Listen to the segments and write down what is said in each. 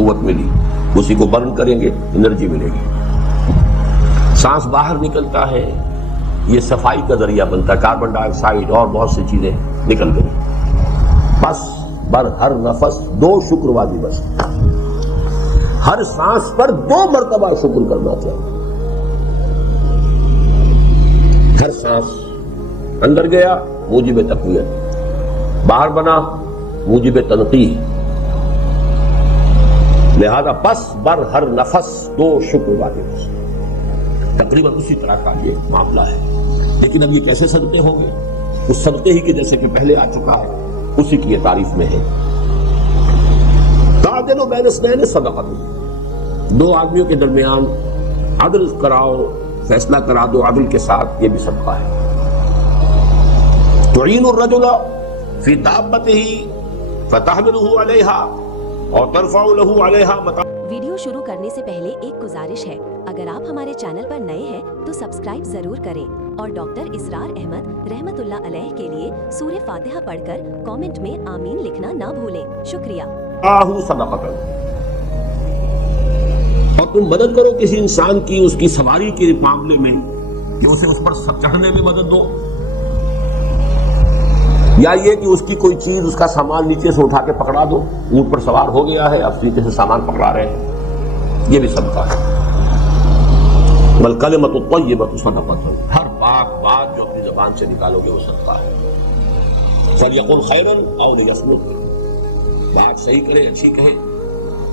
قوت ملی، اسی کو برن کریں گے انرجی ملے گی۔ سانس باہر نکلتا ہے، یہ صفائی کا ذریعہ بنتا ہے، کاربن ڈائی آکسائڈ اور بہت سی چیزیں نکل گئی۔ بس بر ہر نفس 2 شکر واجب بس، ہر سانس پر 2 مرتبہ شکر کرنا چاہیے۔ ہر سانس اندر گیا موجب تقویت، باہر بنا موجب تنقیح، لہذا پس بر ہر نفس 2 شکر واجب بس۔ تقریباً اسی طرح کا یہ معاملہ ہے، لیکن اب یہ کیسے صدقے ہوں گے؟ اس صدقے ہی کے جیسے کہ پہلے آ چکا ہے اسی کی یہ تعریف میں ہے۔ تعدل بین اثنین صدقۃ، 2 آدمیوں کے درمیان عدل کراؤ، فیصلہ کرا دو عدل کے ساتھ، یہ بھی صدقہ ہے۔ تعین الرجل فی دابتہ فتحملہ علیہا اور ترفع لہ علیہا متاع۔ ویڈیو شروع کرنے سے پہلے ایک گزارش ہے، اگر آپ ہمارے چینل پر نئے ہیں تو سبسکرائب ضرور کریں اور ڈاکٹر اسرار احمد رحمت اللہ علیہ کے لیے سورہ فاتحہ پڑھ کر کامنٹ میں آمین لکھنا نہ بھولیں۔ شکریہ۔ صدقۃ، اور تم مدد کرو کسی انسان کی اس کی سواری کے معاملے میں کہ اسے اس پر چڑھنے میں مدد دو، یا یہ کہ اس کی کوئی چیز، اس کا سامان نیچے سے اٹھا کے پکڑا دو، اونٹ پر سوار ہو گیا ہے اب نیچے سے سامان پکڑا رہے ہیں، یہ بھی صدقہ ہے۔ والکلمۃ الطیبۃ صدقۃ، ہر پاک بات جو اپنی زبان سے نکالو گے وہ صدقہ ہے۔ فلیقل خیرا او لیصمت، بات صحیح کرے، اچھی کہے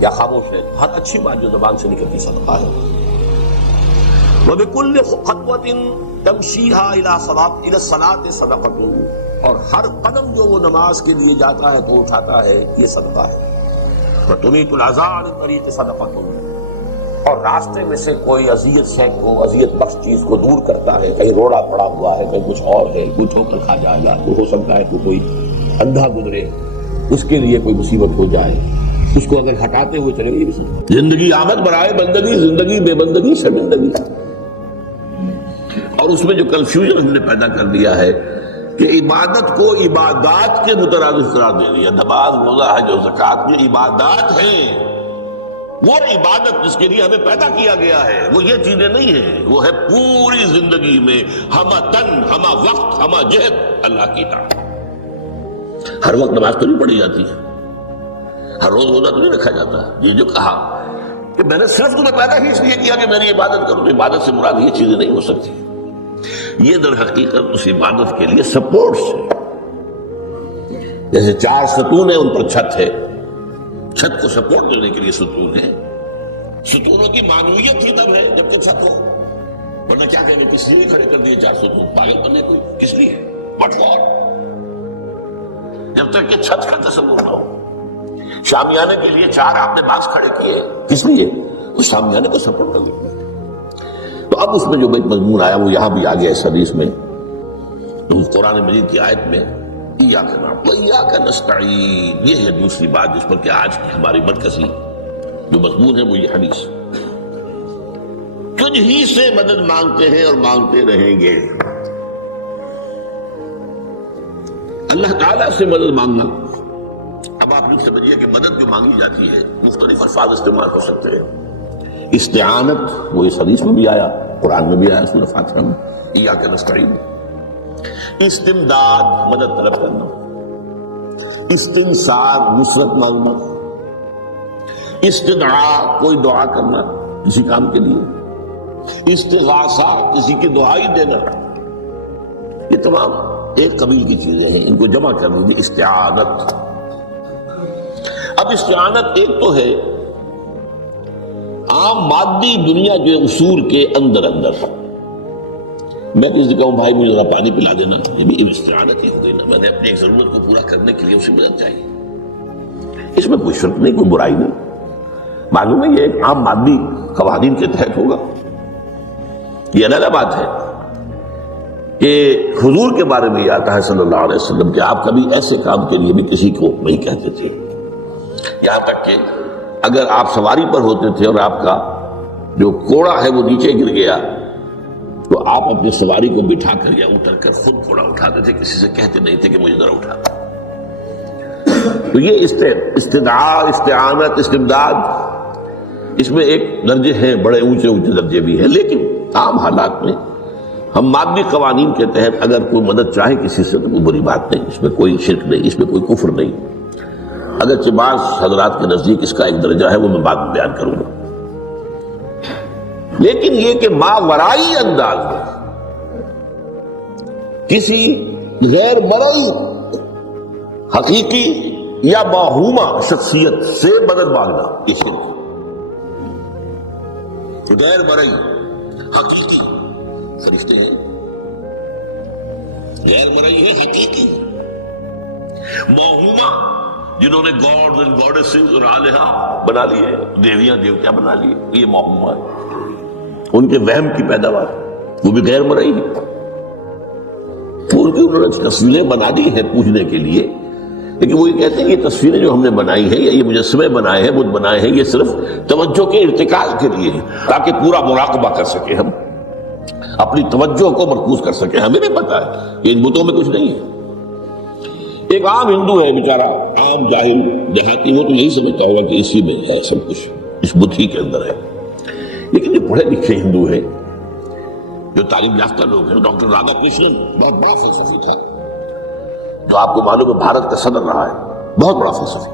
یا خاموش رہے، ہر اچھی بات جو زبان سے نکلتی صدقہ ہے۔ وبکل خطوۃ تمشیھا الی الصلاۃ صدقۃ، اور ہر قدم جو وہ نماز کے لیے جاتا ہے تو اٹھاتا ہے یہ صدقہ ہے۔ وتمیت الاذی عن الطریق صدقۃ، اور راستے میں سے کوئی اذیت شے کو، اذیت بخش چیز کو دور کرتا ہے، کہیں روڑا پڑا ہوا ہے، کہیں کچھ اور ہے، کوئی ٹھوکر کھا جائے گا، تو ہو سکتا ہے کہ کوئی اندھا گزرے، اس کے لیے کوئی مصیبت ہو جائے، اس کو اگر ہٹاتے ہوئے چلے گئے۔ زندگی آمد برائے بندگی، زندگی بے بندگی شرمندگی۔ اور اس میں جو کنفیوژن ہم نے پیدا کر دیا ہے کہ عبادت کو عبادات کے مترادف قرار دے دیا، نماز روزہ حج اور زکوٰۃ یہ عبادات ہیں، وہ عبادت جس کے لیے ہمیں پیدا کیا گیا ہے وہ یہ چیزیں نہیں ہیں، وہ ہے پوری زندگی میں ہمہ تن، ہمہ وقت، ہمہ جہد اللہ کی اطاعت۔ ہر وقت نماز تو نہیں پڑھی جاتی ہے، ہر روز روزہ تو نہیں رکھا جاتا ہے۔ یہ جو کہا کہ میں نے صرف تمہیں پیدا ہی اس لیے کیا کہ میری عبادت کروں، تو عبادت سے مراد یہ چیزیں نہیں ہو سکتی۔ یہ در حقیقت اس عبادت کے لیے سپورٹس ہے، جیسے 4 ستون ہیں ان پر چھت ہے، چھت کو سپورٹ دینے کے لیے ستون ہے۔ ستونوں کی معنویت ہی تب ہے جبکہ چھت ہو، ورنہ کیا کہیں گے کس لیے کھڑے کر دیے 4 ستون، پاگل بنے کوئی، کس لیے، وٹ فار، جب تک کہ چھت کا تصور نہ ہو۔ شامیانے کے لیے 4 آپ نے باکس کھڑے کیے، کس لیے، اس شامیانے کو سپورٹ کرنے کے لیے۔ تو اب اس میں جو مضمون آیا وہ یہاں بھی آ گیا اس حدیث میں، تو قرآن مجید کی آیت میں ایاک نعبد و ایاک نستعین، یہ ہے دوسری بات جس پر کہ آج کی ہماری مرکزی جو مضمون ہے وہ یہ حدیث، تجھ ہی سے مدد مانگتے ہیں اور مانگتے رہیں گے۔ اللہ تعالیٰ سے مدد مانگنا، اب آپ یہ سمجھیے کہ مدد جو مانگی جاتی ہے مختلف الفاظ استعمال ہو سکتے ہیں۔ استعانت وہ اس حدیث میں بھی آیا، قرآن میں بھی آیا سورہ فاتحہ میں، ایاک نستعین۔ استمداد مدد طلب کرنا، استنصار نصرت مانگنا، استدعاء کوئی دعا کرنا کسی کام کے لیے، استغاثہ کسی کی دعائی دینا، یہ تمام ایک قبیل کی چیزیں ہیں، ان کو جمع کر لیجیے استعانت۔ اب استعانت ایک تو ہے عام مادی دنیا کے اصول کے اندر میں کسی کہوں بھائی مجھے ذرا پانی پلا دینا، یہ بھی استعانت ہی ہو گئی نا، میں نے اپنی ایک ضرورت کو پورا کرنے کے لیے اسے مدد چاہیے، اس میں کوئی شرط نہیں، کوئی برائی نہیں، معلوم ہے یہ ایک عام مادی قوانین کے تحت ہوگا۔ یہ علیحدہ بات ہے کہ حضور کے بارے میں یہ آتا ہے صلی اللہ علیہ وسلم کہ آپ کبھی ایسے کام کے لیے بھی کسی کو نہیں کہتے تھے، یہاں تک کہ اگر آپ سواری پر ہوتے تھے اور آپ کا جو کوڑا ہے وہ نیچے گر گیا تو آپ اپنی سواری کو بٹھا کر یا اتر کر خود گھوڑا اٹھاتے تھے، کسی سے کہتے نہیں تھے کہ مجھے ذرا اٹھا۔ تو یہ استدعاء، استعانت، استمداد، اس میں ایک درجے ہیں، بڑے اونچے اونچے درجے بھی ہیں، لیکن عام حالات میں ہم مادی قوانین کے تحت اگر کوئی مدد چاہے کسی سے تو کوئی بری بات نہیں، اس میں کوئی شرک نہیں، اس میں کوئی کفر نہیں، اگرچہ بعض حضرات کے نزدیک اس کا ایک درجہ ہے، وہ میں بعد میں بیان کروں گا۔ لیکن یہ کہ ماورائی انداز میں کسی غیر مرئی حقیقی یا باہوما شخصیت سے مدد مانگنا، یہ شرک۔ غیر مرئی حقیقی فرشتے ہیں، غیر مرئی ہے حقیقی، باہوما جنہوں نے گاڈز اینڈ گاڈیسز اور آلہہ بنا لیے، دیویاں دیوتیاں بنا لیے، یہ باہوما ہے، ان کے وہم کی پیداوار، وہ بھی غیر مرئی ہے۔ انہوں نے تصویریں بنا دی ہیں پوجنے کے لیے، لیکن وہ یہ کہتے ہیں کہ یہ تصویریں جو ہم نے بنائی ہیں یا یہ مجسمے بنائے ہیں، بت بنائے ہیں، یہ صرف توجہ کے ارتکاز کے لیے ہے، تاکہ پورا مراقبہ کر سکے، ہم اپنی توجہ کو مرکوز کر سکیں۔ ہمیں نہیں پتا ہے کہ ان بتوں میں کچھ نہیں ہے۔ ایک عام ہندو ہے بیچارہ، عام جاہل دیہاتی، وہ تو یہی سمجھتا ہوگا کہ اسی میں ہے سب کچھ، اس بت ہی کے اندر ہے۔ لیکن جو پڑھے لکھے ہندو ہیں، جو تعلیم یافتہ لوگ ہیں، ڈاکٹر رادھا کرشنن بہت بڑا فلسفی تھا، جو آپ کو معلوم ہے بھارت کا صدر رہا ہے، بہت بڑا فلسفی۔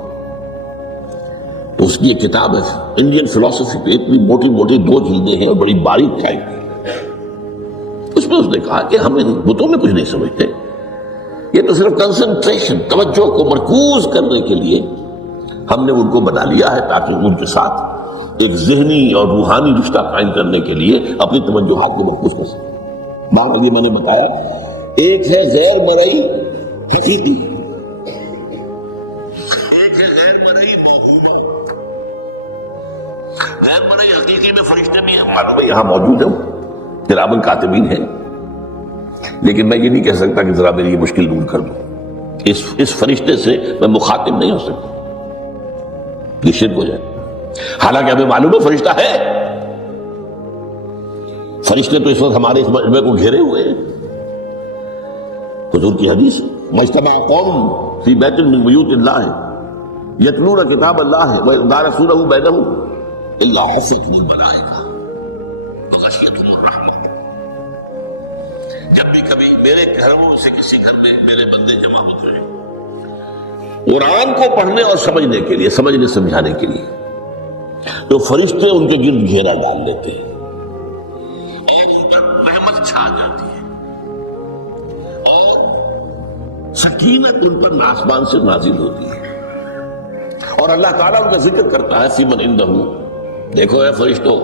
تو اس کی ایک کتاب ہے انڈین فلسفی پہ، اتنی موٹی موٹی 2 جلدیں ہیں اور بڑی باریک ٹائپ کی۔ اس میں اس نے کہا کہ ہم ان بتوں میں کچھ نہیں سمجھتے، یہ تو صرف کنسنٹریشن، توجہ کو مرکوز کرنے کے لیے ہم نے ان کو بنا لیا ہے، تاکہ ان کے ساتھ ایک ذہنی اور روحانی رشتہ قائم کرنے کے لیے اپنی توجہات کو مرکوز کر سکتے۔ بعد میں نے بتایا ایک ہے غیر مرئی حقیقی، ایک ہے غیر مرئی موہوم۔ غیر مرئی حقیقی میں فرشتے بھی ہیں، معلوم ہے یہاں موجود ہیں، کراما کاتبین ہیں، لیکن میں یہ نہیں کہہ سکتا کہ ذرا میری یہ مشکل دور کر دوں، اس فرشتے سے میں مخاطب نہیں ہو سکتا، یہ شرک ہو جائے۔ حالانکہ ہمیں معلوم ہے فرشتہ ہے، فرشتے تو اس وقت ہمارے اس مجمع کو گھیرے ہوئے ہیں۔ حضور کی حدیث، مجتمع قوم فی بیت من بیوت اللہ یتلون کتاب اللہ ویدارسونہ بینہم الا حفتہم الملائکہ وغشیتہم الرحمہ۔ جب بھی کبھی میرے گھروں سے کسی گھر میں میرے بندے جمع ہوتے ہیں قرآن کو پڑھنے اور سمجھنے کے لیے، سمجھنے سمجھانے کے لیے، تو فرشتے ان کے گرد گھیرا ڈال لیتے ہیں اور ان پر رحمت چھا جاتی ہے اور سکینت ان پر آسمان سے نازل ہوتی ہے، اور اللہ تعالیٰ ان کا ذکر کرتا ہے فی من عندہ۔ دیکھو اے فرشتوں،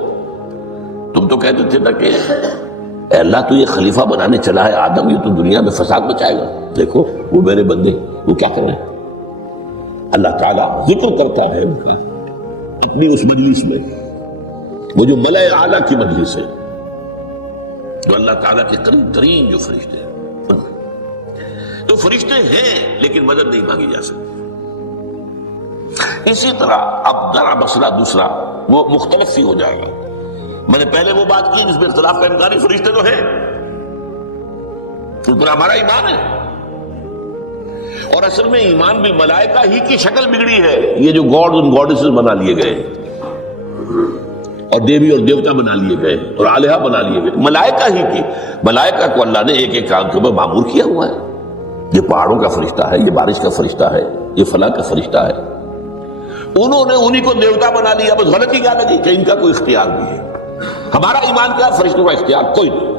تم تو کہتے تھے نا کہ اے اللہ تو یہ خلیفہ بنانے چلا ہے آدم، یہ تو دنیا میں فساد مچائے گا، دیکھو وہ میرے بندے وہ کیا کریں۔ اللہ تعالیٰ ذکر کرتا ہے ان کا اپنی اس مجلس میں، وہ جو ملائے اعلیٰ کی مجلس ہے، جو اللہ تعالیٰ کے قریب ترین جو فرشتے ہیں، تو فرشتے ہیں لیکن مدد نہیں مانگی جا سکتی۔ اسی طرح اب ذرا مسئلہ دوسرا وہ مختلف ہی ہو جائے گا۔ میں نے پہلے وہ بات کی جس میں اختلاف کا امکان ہے، فرشتے تو ہیں، اس پر ہمارا ایمان ہے، اور اصل میں ایمان بھی ملائکہ ہی کی شکل بگڑی ہے۔ یہ جو گاڈز اور گاڈیسز بنا لیے گئے اور دیوی اور دیوتا بنا لیے گئے اور آلہہ بنا لیے گئے، ملائکہ ہی کی، ملائکہ کو اللہ نے ایک ایک کام کے اوپر معمور کیا ہوا ہے۔ یہ پہاڑوں کا فرشتہ ہے، یہ بارش کا فرشتہ ہے، یہ فلاں کا فرشتہ ہے، انہوں نے انہی کو دیوتا بنا لیا۔ بس غلطی کیا لگی کہ ان کا کوئی اختیار بھی ہے۔ ہمارا ایمان کیا؟ فرشتوں کا اختیار کوئی نہیں،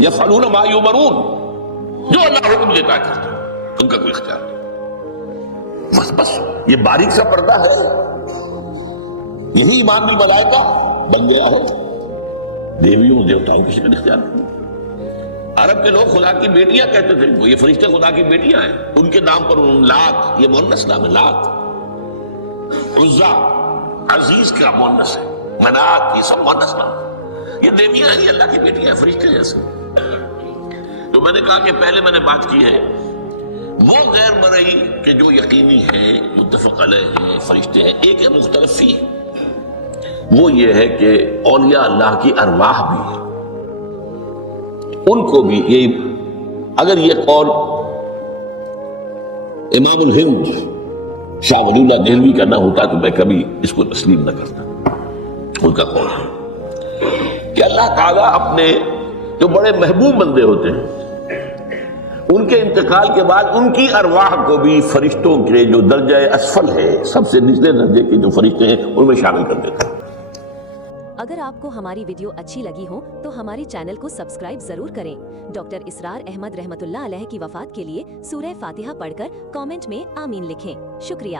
یفعلون ما یؤمرون، جو اللہ حکم دیتا ہے کرتے ہیں، ان کا کوئی اختیار نہیں۔ بس یہ باریک سا پردہ ہے، یہی ایمان بھی ملائکہ بن گیا ہے، دیویوں دیوتاؤں کی شکل اختیار کرتے۔ عرب کے لوگ خدا کی بیٹیاں کہتے تھے، وہ یہ فرشتے خدا کی بیٹیاں ہیں، ان کے نام پر لات، یہ مؤنث نام ہے، لات، عزا عزیز کا مؤنث ہے، منات یہ سب مؤنث نام، یہ دیویاں ہیں، یہ اللہ کی بیٹیاں ہیں، فرشتے جیسے۔ تو میں نے کہا کہ پہلے میں نے بات کی ہے وہ غیر مرئی کہ جو یقینی ہے، متفق علیہ ہے، فرشتے ہیں۔ ایک ہے مختلف فی، وہ یہ ہے کہ اولیاء اللہ کی ارواح بھی ہیں، ان کو بھی یہ اگر یہ قول امام الہند شاہ ولی اللہ دہلوی کا نہ ہوتا تو میں کبھی اس کو تسلیم نہ کرتا. ان کا قول ہے کہ اللہ تعالیٰ اپنے جو بڑے محبوب بندے ہوتے ہیں ان کے انتقال کے بعد ان کی ارواح کو بھی فرشتوں کے جو درجہ اسفل ہے، سب سے نچلے درجے کے جو فرشتے ہیں، ان میں شامل کر دیتا ہے. اگر آپ کو ہماری ویڈیو اچھی لگی ہو تو ہمارے چینل کو سبسکرائب ضرور کریں. ڈاکٹر اسرار احمد رحمت اللہ علیہ کی وفات کے لیے سورہ فاتحہ پڑھ کر کامنٹ میں آمین لکھیں. شکریہ.